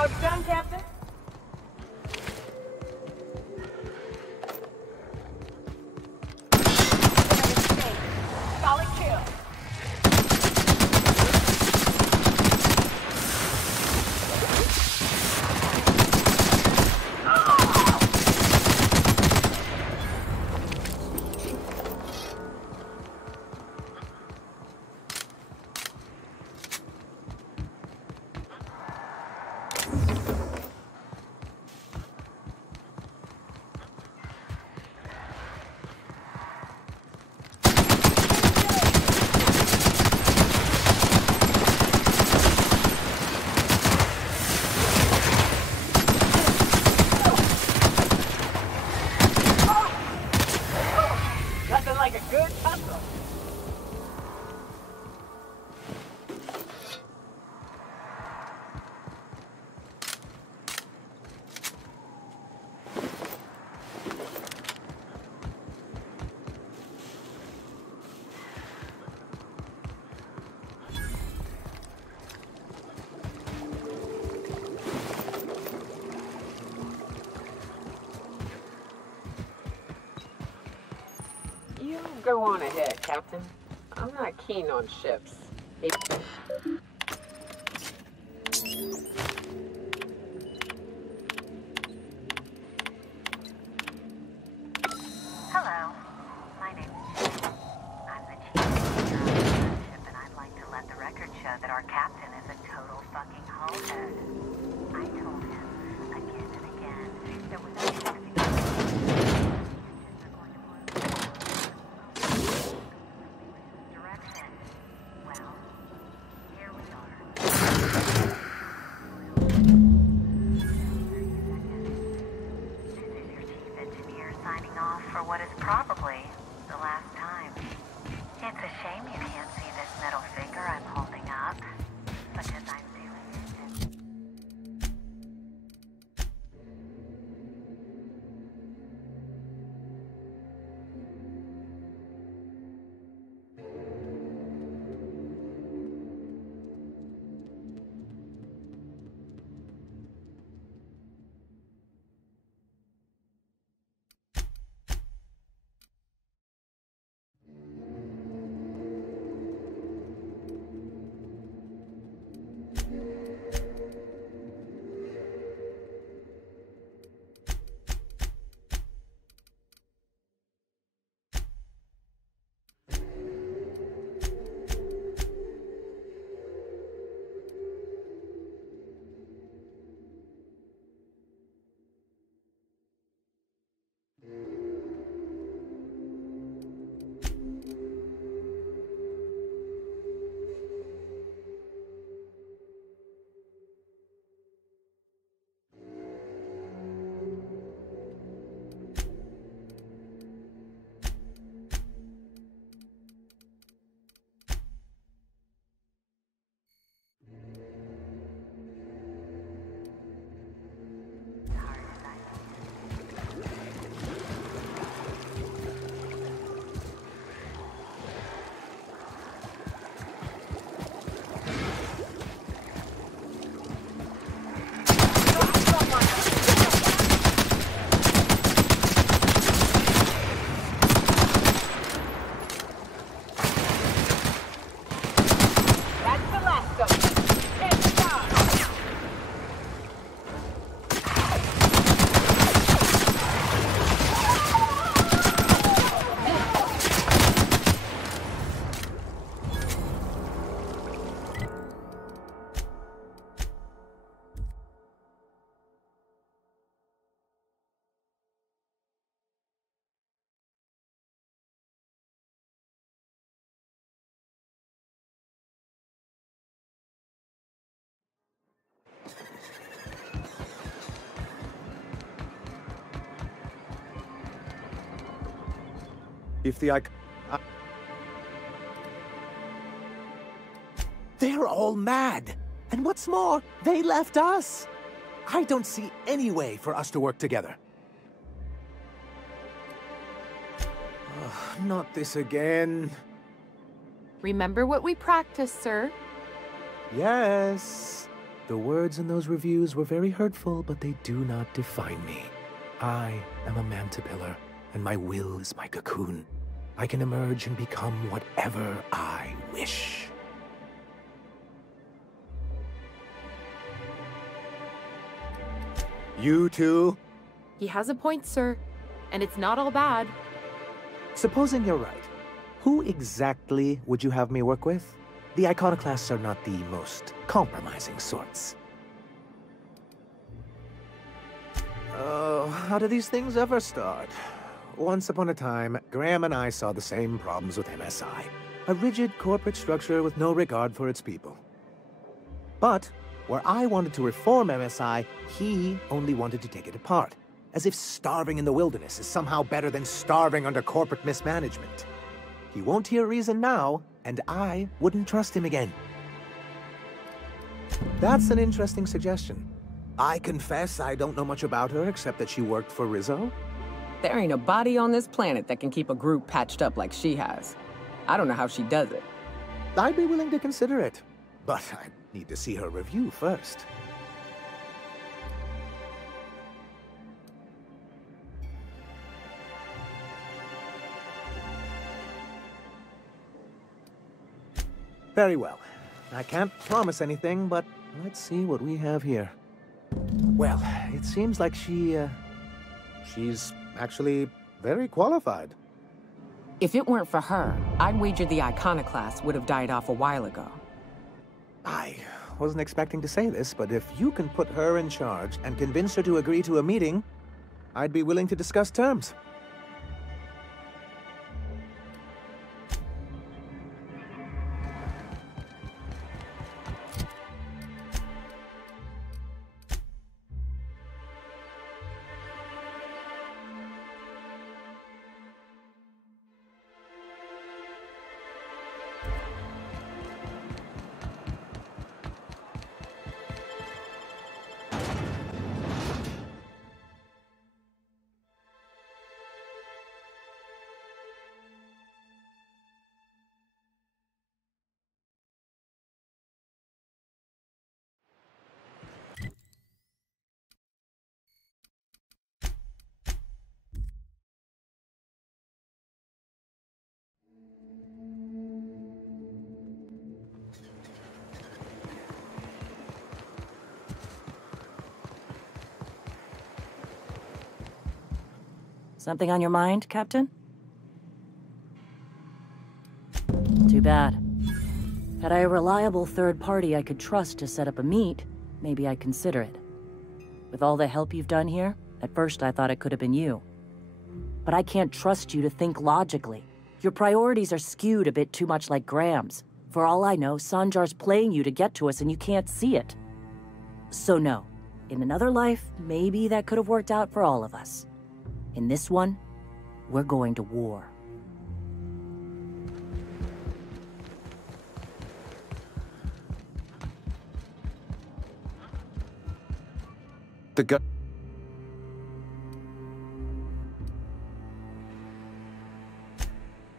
how it's done, Captain? Solid kill. You go on ahead, Captain. I'm not keen on ships. Hello, my name is Jen. I'm the chief engineer on the ship, and I'd like to let the record show that our captain is a total fucking hothead. I told him again and again that without fixing the engines are going to blow direction. Well, here we are. This is your chief engineer signing off for what is probably the last time. It's a shame you can't see this middle finger I'm holding up, because I'm doing it. If the They're all mad. And what's more, they left us. I don't see any way for us to work together. Ugh, not this again. Remember what we practiced, sir. Yes. The words in those reviews were very hurtful, but they do not define me. I am a mantipillar, and my will is my cocoon. I can emerge and become whatever I wish. You too? He has a point, sir. And it's not all bad. Supposing you're right, who exactly would you have me work with? The iconoclasts are not the most compromising sorts. Oh, how do these things ever start? Once upon a time, Graham and I saw the same problems with MSI. A rigid corporate structure with no regard for its people. But where I wanted to reform MSI, he only wanted to take it apart. As if starving in the wilderness is somehow better than starving under corporate mismanagement. He won't hear reason now, and I wouldn't trust him again. That's an interesting suggestion. I confess I don't know much about her except that she worked for Rizzo. There ain't a body on this planet that can keep a group patched up like she has. I don't know how she does it. I'd be willing to consider it, but I need to see her review first. Very well. I can't promise anything, but let's see what we have here. Well, it seems like she's actually very qualified. If it weren't for her, I'd wager the iconoclast would have died off a while ago. I wasn't expecting to say this, but if you can put her in charge and convince her to agree to a meeting, I'd be willing to discuss terms. Something on your mind, Captain? Too bad. Had I a reliable third party I could trust to set up a meet, maybe I'd consider it. With all the help you've done here, at first I thought it could have been you. But I can't trust you to think logically. Your priorities are skewed a bit too much like Graham's. For all I know, Sanjar's playing you to get to us and you can't see it. So no. In another life, maybe that could have worked out for all of us. In this one, we're going to war. The gun.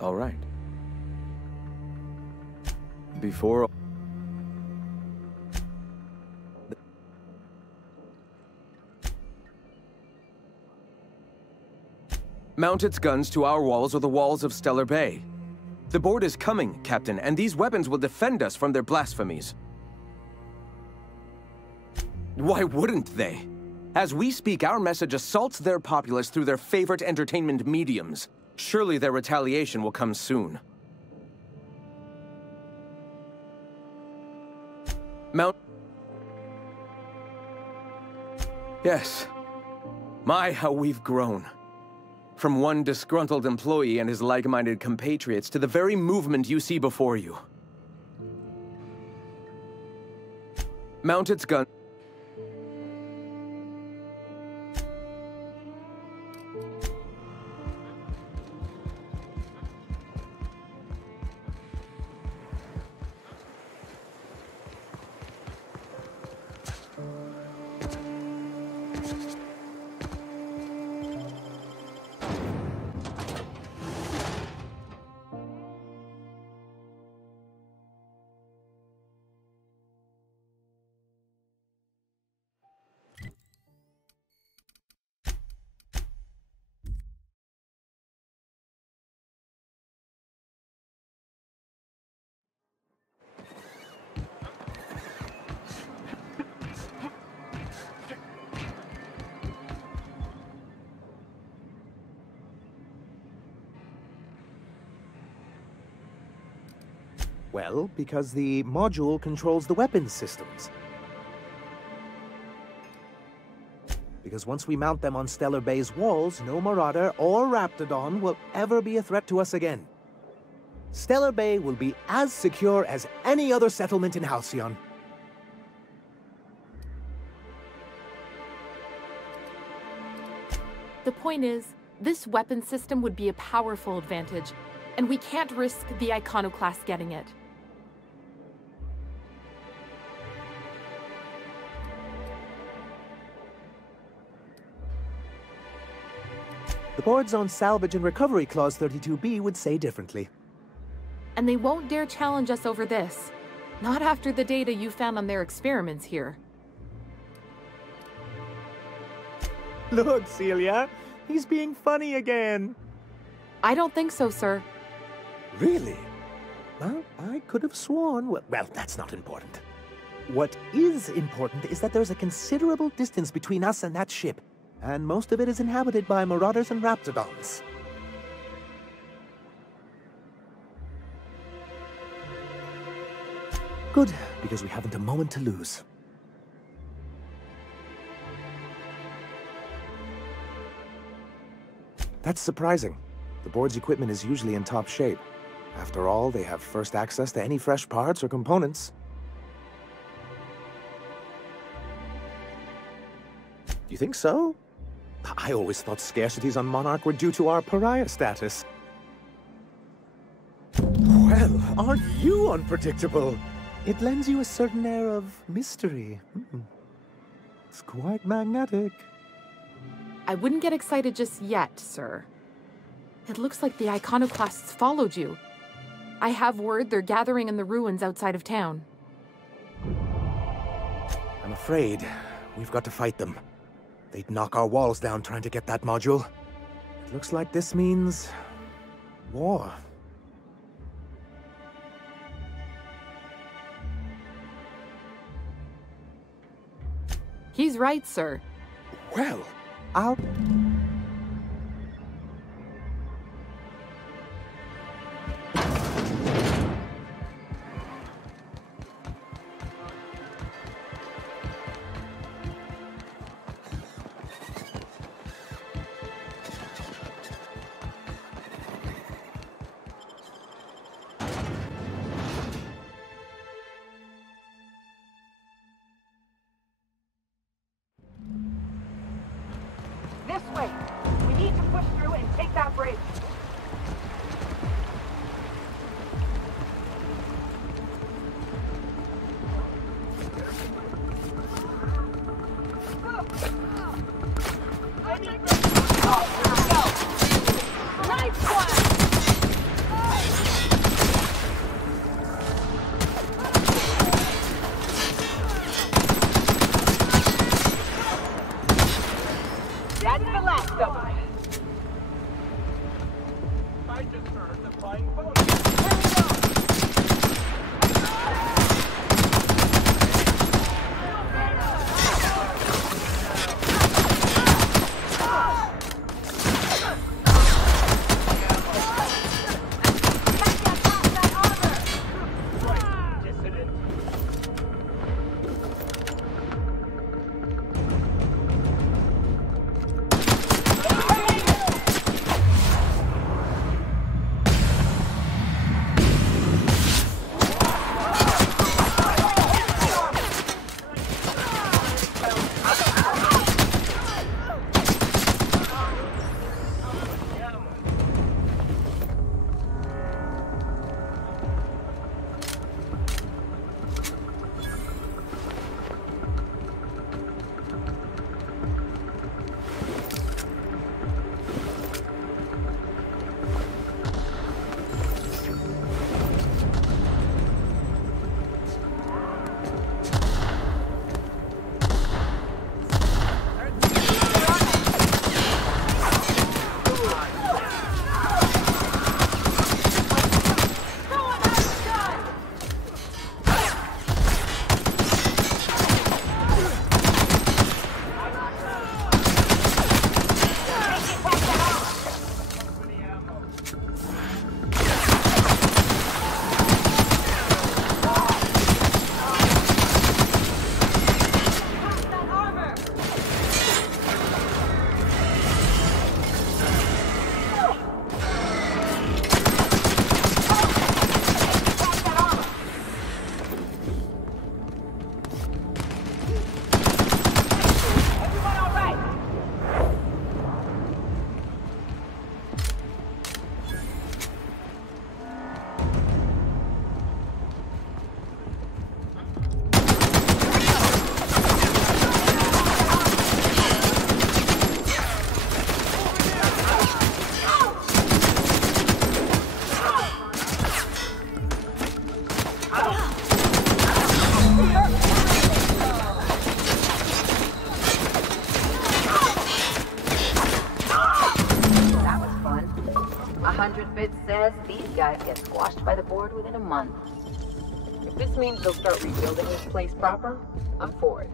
All right. Before... Mount its guns to our walls or the walls of Stellar Bay. The board is coming, Captain, and these weapons will defend us from their blasphemies. Why wouldn't they? As we speak, our message assaults their populace through their favorite entertainment mediums. Surely their retaliation will come soon. Mount... Yes. My, how we've grown. From one disgruntled employee and his like-minded compatriots to the very movement you see before you. Mount its gun... Well, because the module controls the weapons systems. Because once we mount them on Stellar Bay's walls, no Marauder or Raptidon will ever be a threat to us again. Stellar Bay will be as secure as any other settlement in Halcyon. The point is, this weapon system would be a powerful advantage, and we can't risk the Iconoclast getting it. The board's own Salvage and Recovery Clause 32B would say differently. And they won't dare challenge us over this. Not after the data you found on their experiments here. Look, Celia, he's being funny again. I don't think so, sir. Really? Well, I could have sworn... Well, that's not important. What is important is that there's a considerable distance between us and that ship, and most of it is inhabited by Marauders and Raptidons. Good, because we haven't a moment to lose. That's surprising. The board's equipment is usually in top shape. After all, they have first access to any fresh parts or components. You think so? I always thought scarcities on Monarch were due to our pariah status. Well, aren't you unpredictable? It lends you a certain air of mystery. It's quite magnetic. I wouldn't get excited just yet, sir. It looks like the Iconoclasts followed you. I have word they're gathering in the ruins outside of town. I'm afraid we've got to fight them. They'd knock our walls down trying to get that module. It looks like this means... war. He's right, sir. Well, I'll... This way! guys get squashed by the board within a month. If this means they'll start rebuilding this place proper, I'm for it.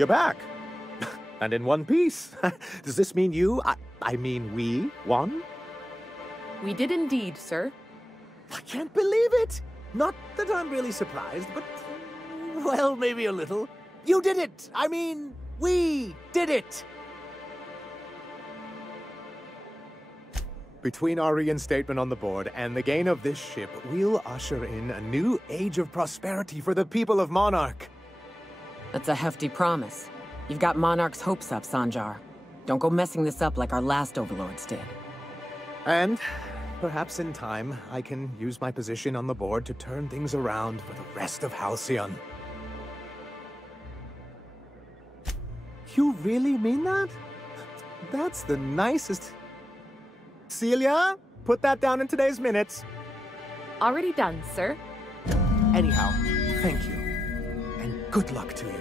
You're back. And in one piece. Does this mean I mean we, won? We did indeed, sir. I can't believe it! Not that I'm really surprised, but... well, maybe a little. You did it! I mean, we did it! Between our reinstatement on the board and the gain of this ship, we'll usher in a new age of prosperity for the people of Monarch. That's a hefty promise. You've got Monarch's hopes up, Sanjar. Don't go messing this up like our last overlords did. And perhaps in time, I can use my position on the board to turn things around for the rest of Halcyon. You really mean that? That's the nicest... Celia, put that down in today's minutes. Already done, sir. Anyhow, thank you. And good luck to you.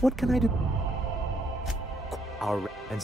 What can I do? And